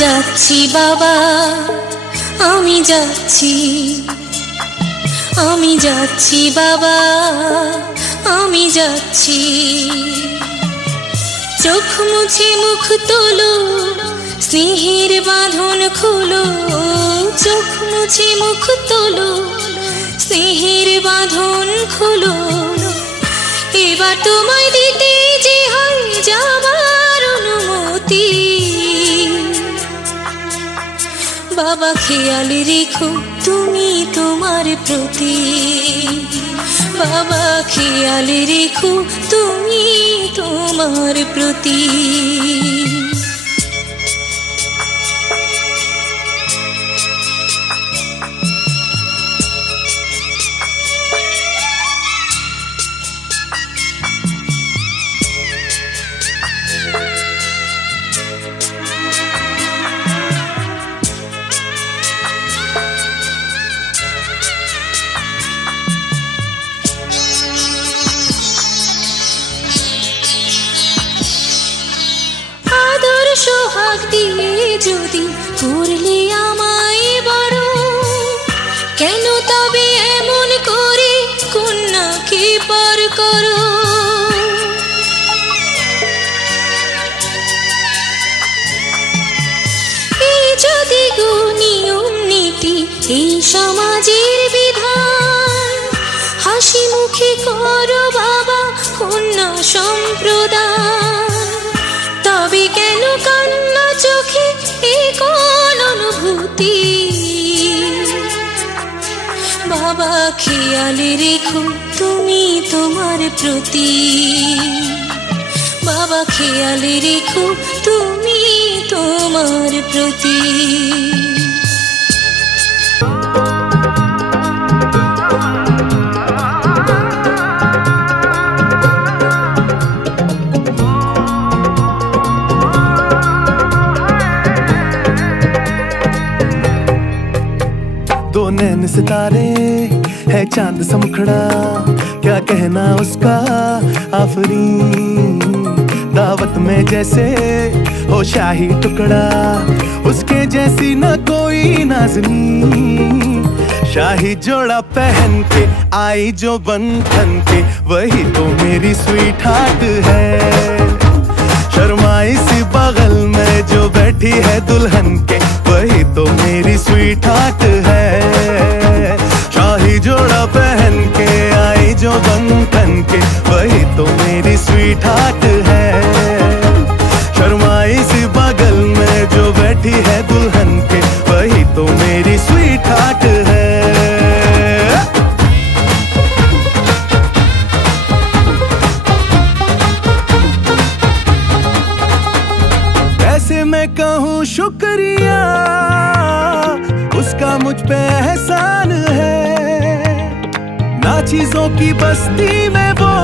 যাচ্ছি বাবা, আমি যাচ্ছি, আমি যাচ্ছি বাবা, আমি যাচ্ছি। চোখ মুছে মুখ তোলো, স্নেহের বাঁধন খোলো। চোখ মুছে মুখ তোলো, স্নেহের বাঁধন খোলো। এবার তোমায় দিতে যে হয় যাবার অনুমতি। বাবা খেয়াল রেখো তুমি তোমার প্রতি, বাবা খেয়াল রেখো তুমি তোমার প্রতি। সোহাগ দিয়ে যদি করলে আমায় বড়, কেন তবে এমন করে কন্যাকে পর করো? এই যদি গো নিয়ম নীতি, এই সমাজের বিধান, হাসি মুখে করো বাবা কন্যা সম্প্রদান। তবে কেন কান্না চোখে এ কোন অনুভূতি? বাবা খেয়াল রেখো তুমি তোমার প্রতি, বাবা খেয়াল রেখো তুমি তোমার প্রতি। दो नैन सितारे है चांद सा मुखड़ा, क्या कहना उसका आफरीन। दावत में जैसे हो शाही टुकड़ा, उसके जैसी न कोई नाज़नी। शाही जोड़ा पहन के आई जो बन ठन के, वही तो मेरी स्वीट हार्ट है। शर्माई सी बगल में जो बैठी है दुल्हन के, वही तो मेरी स्वीट हार्ट है। शाही जोड़ा पहन के आई जो बन ठन के, वही तो मेरी स्वीट हार्ट है। शर्माई सी बगल में जो बैठी है दुल्हन के, वही तो मेरी स्वीट हार्ट है। मैं कहूँ शुक्रिया, उसका मुझ पे एहसान है। ना चीजों की बस्ती में वो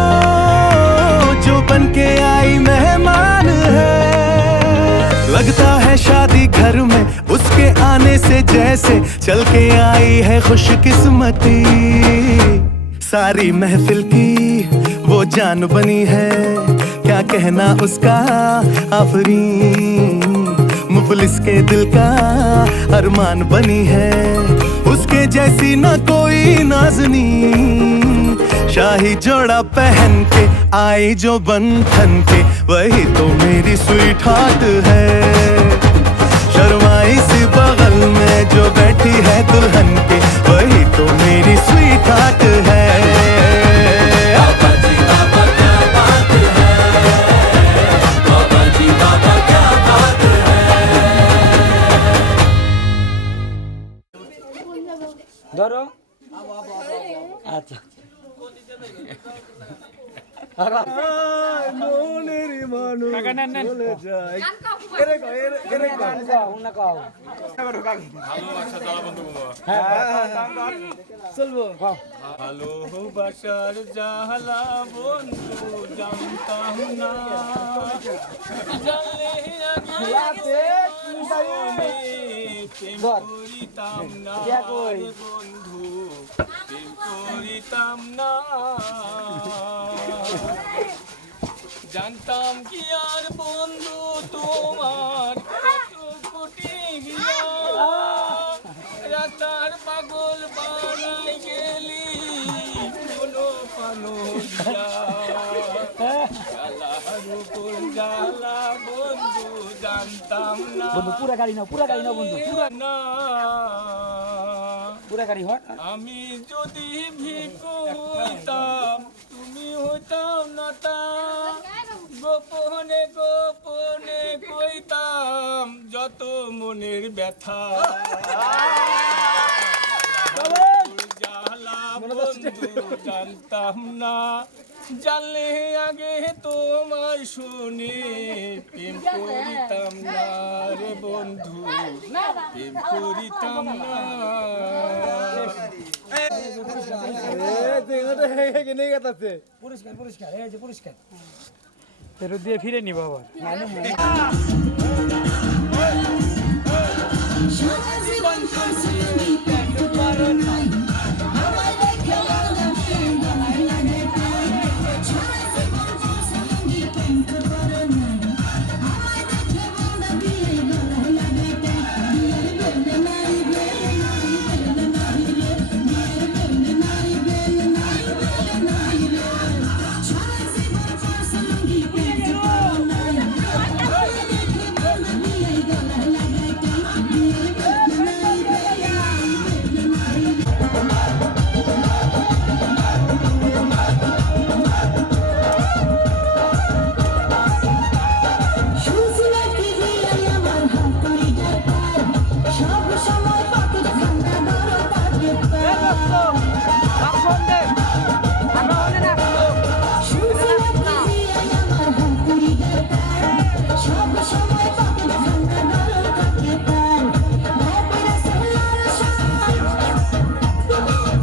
जो बन के आई मेहमान है। लगता है शादी घर में उसके आने से जैसे चल के आई है खुशकिस्मती। सारी महफिल की वो जान बनी है, क्या कहना उसका आफरीन। मुफलिस के दिल का अरमान बनी है, उसके जैसी न कोई नाज़नी। शाही जोड़ा पहन के आई जो बन ठन के, वही तो मेरी स्वीट हार्ट है। शर्माई सी बगल में जो बैठी है दुल्हन के, वही तो मेरी स्वीट हार्ट है। ধরো আচ্ছা মনের মানুষ চলে যায়। চলবো ভালোবাসার জালা বন্ধু জানতাম না, জানলে প্রেম করিতাম না বন্ধু, প্রেম করিতাম না। জানতাম কি আর বন্ধু তোমার কত কোটি হলো জ্বালার উপর জ্বালা বন্ধু জানতাম না বন্ধু পুরা গাড়ি নাও বন্ধু না পুরা গাড়ি হট আমি যদি ভিক্ষু হইতাম তুমি হইতাম না তা গোপনে গোপনে কইতাম যত মনের ব্যথা জ্বালা বন্ধু জানতাম না জানলে আগে তোমায় শুনি প্রেম করিতাম না রে বন্ধু প্রেম করিতাম না পুরস্কার এই যে পুরস্কার ফেরত দিয়ে ফিরে নিব আবার সারা জীবন পরিশ্রমী পেট ভরা নাই আমার দেখে লাগলাম প্রেম গলায় লাগে তাই সারা জীবন পরিশ্রমী পেট ভরা নাই আমার দেখে বন্ধা বিয়ে গলায় লাগে তাই বিয়ের বেলে নাই বেলে নাই বেলে নাই রে বিয়ের বেলে নাই বেলে নাই বেলে নাই রে সারা জীবন পরিশ্রমী পেট ভরা নাই আমার দেখে বন্ধা বিয়ে গলায় লাগে তাই বিয়ের বেলে নাই বেলে নাই বেলে নাই শুনছি নাকি বিয়াই আমার হাতুড়ি ডাকার সব সময় পকেট ভাঙা বড় তাকে শুনছি নাকি বিয়াই আমার হাতুড়ি ডাকার সব সময় পকেট ভাঙা বড় তাকে পার ভেপরা সেলার শান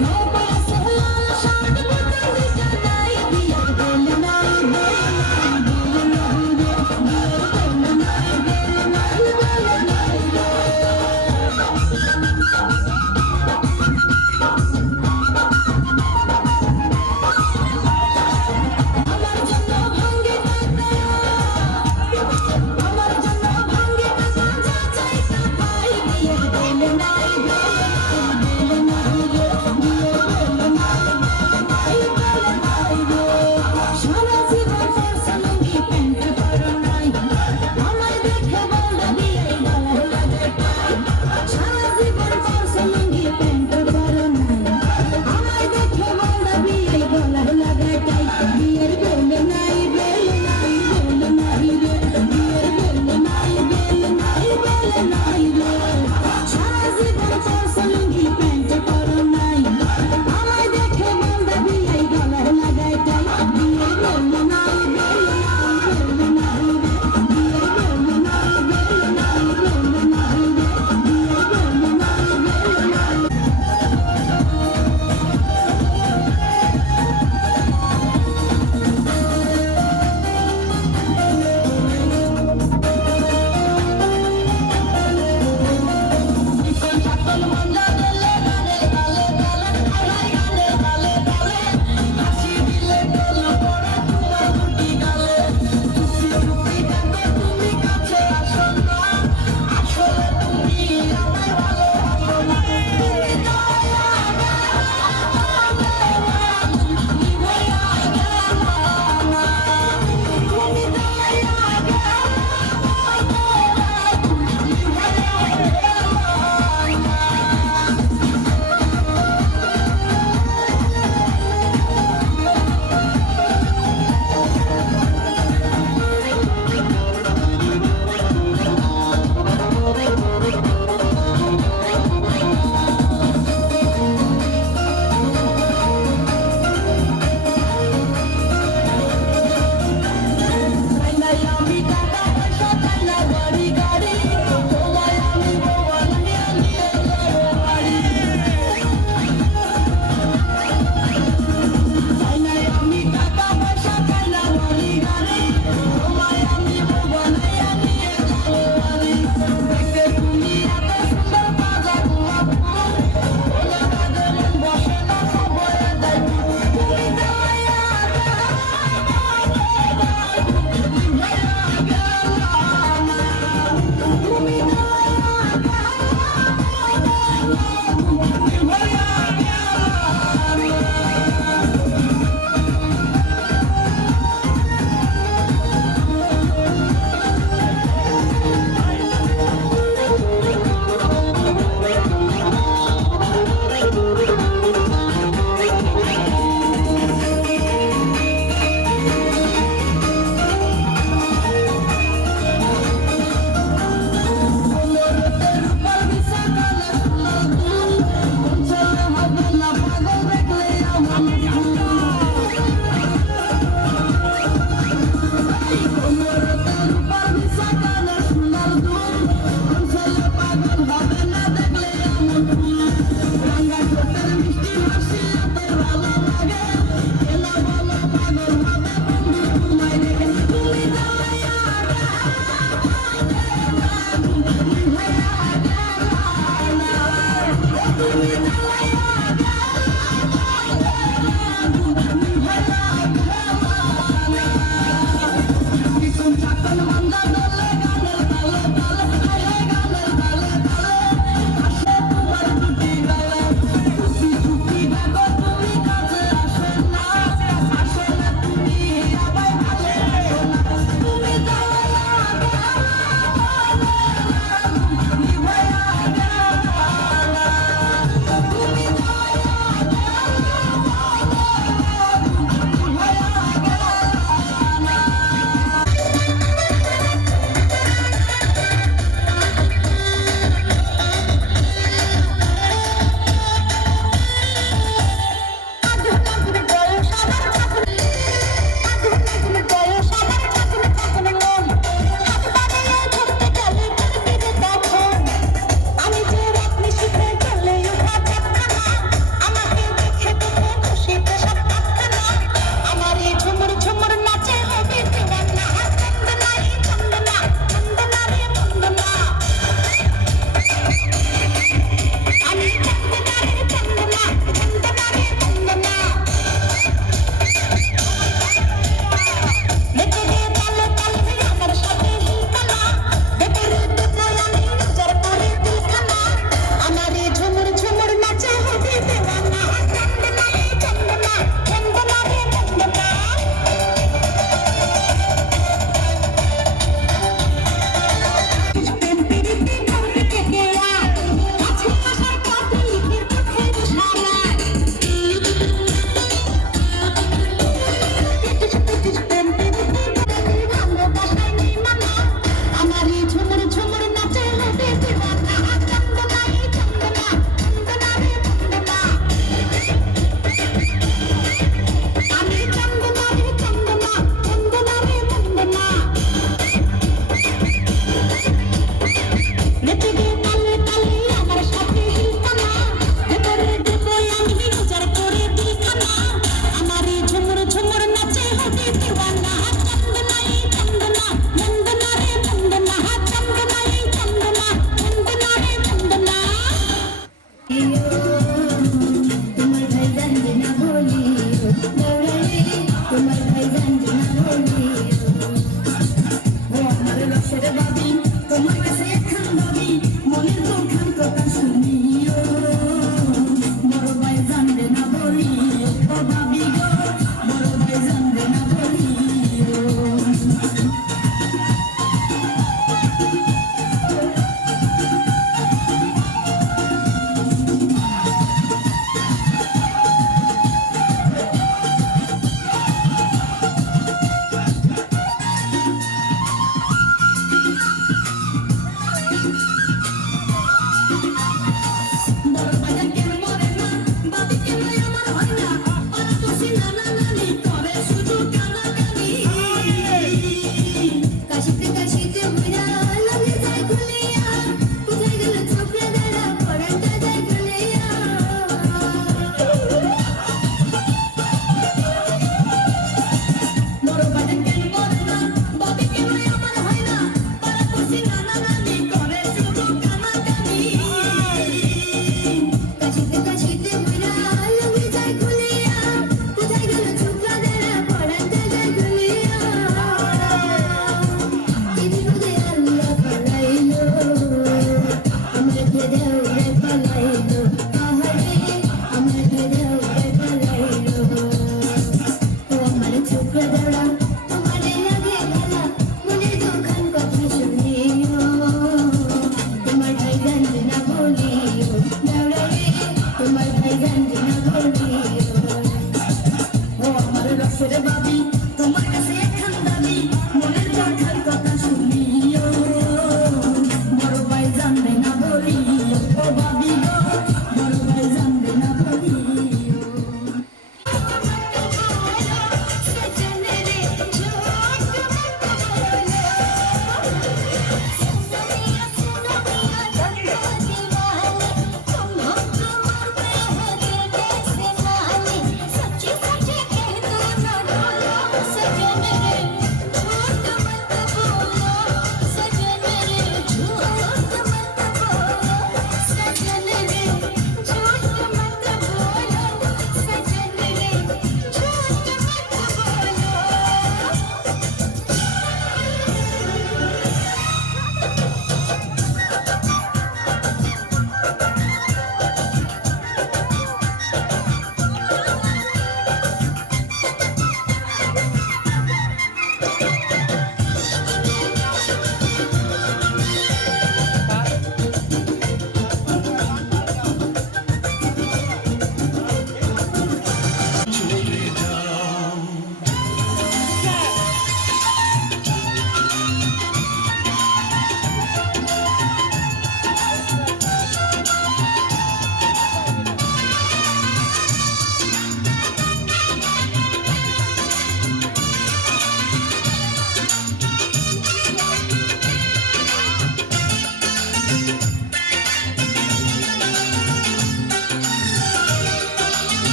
ভেপরা সেলার শান বোতল দিতে নাই বিয়ার বেলে নাই বেলে নাই বেলে নাই রে বিয়ার বেলে নাই বেলে নাই বেলে নাই রে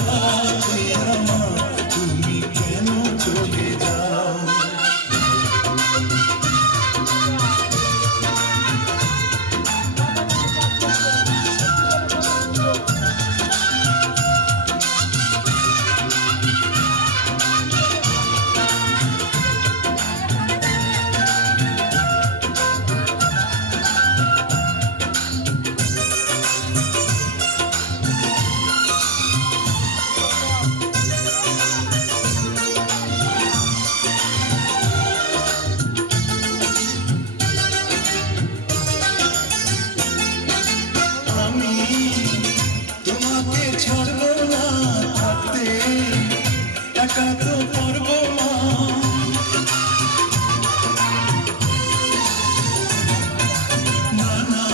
সাথী আমার তুমি কেন চলে যাও আমি তোমাকে ছাড়বো না থাকতে একা তো পারবো না না না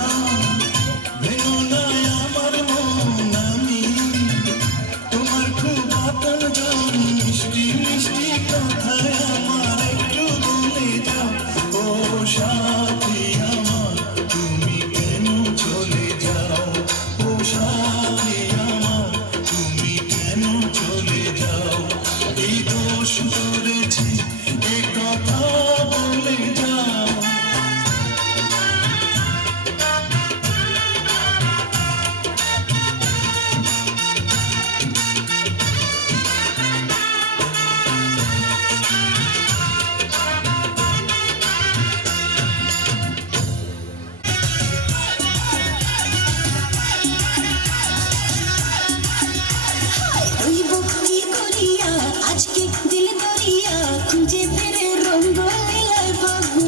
ভেঙো না আমার মন আমি তোমার খুব আপন জন মিষ্টি মিষ্টি কথায় আমার একটু বলে যাও ও সাথী আমার তুমি কেন চলে যাও ও সাথী আমার তুমি কেন চলে যাও এই দোষ করেছি এ কথা বলে যাও রইব কি করিয়া আজকে দিল দরিয়া খুঁজে ফিরে রঙ্গ লীলায় বাবু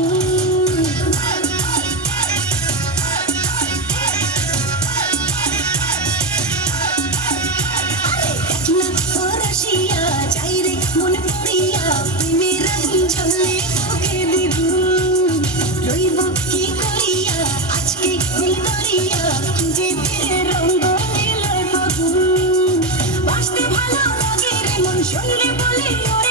না পরশিয়া যাই রে মন পড়িয়া প্রেমের আগুন জ্বলে তোকে দিব রইব কি করিয়া আজকে দিল দরিয়া খুঁজে ফিরে রঙ্গ লীলায় বাবু বাসতে ভালো লাগে রে মন শুনলে বলে ওরে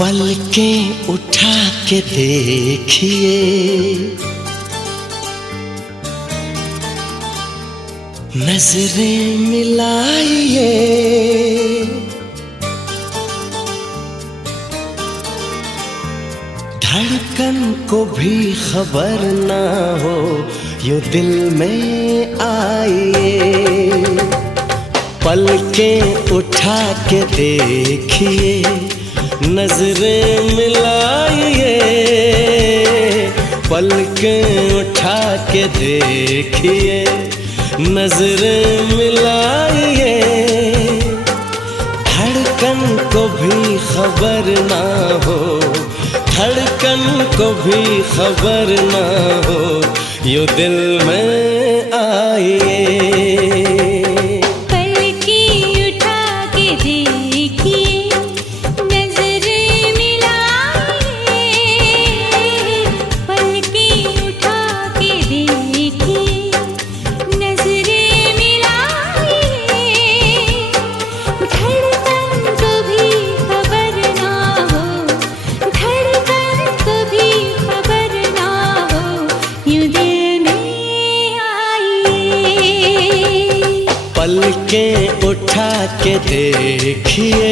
पलकें उठा के देखिए, नजरें मिलाइए, धड़कन को भी खबर ना हो यूं दिल में आइए। पलकें उठा के देखिए, नजरें मिलाइए, पलकें उठा के देखिए, नजरें मिलाइए, धड़कन को भी खबर ना हो, धड़कन को भी खबर ना हो यूं दिल में आइए। पलकें उठा के देखिए,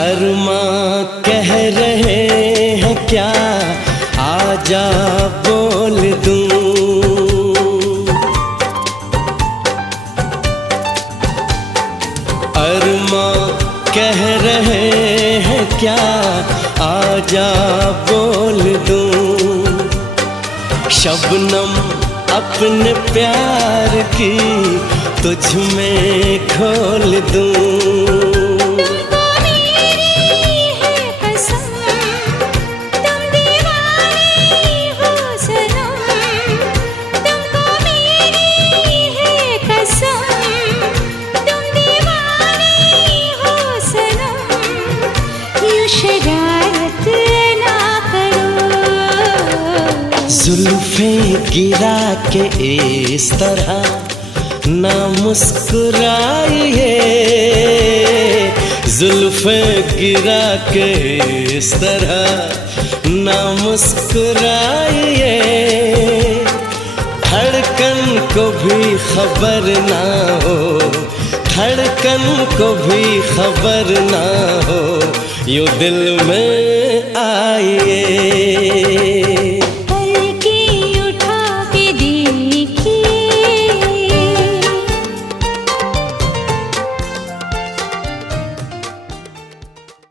अरमां कह रहे हैं क्या, आजा बोल दूं। अरमां कह रहे हैं क्या, आजा बोल दूं। शबनम अपने प्यार की तुझ में खोल दूं। जुल्फें गिरा के इस तरह ना मुस्कुराइए, जुल्फें गिरा के इस तरह ना मुस्कुराइए, धड़कन को भी खबर ना हो, धड़कन को भी खबर ना हो यूं दिल में आइए।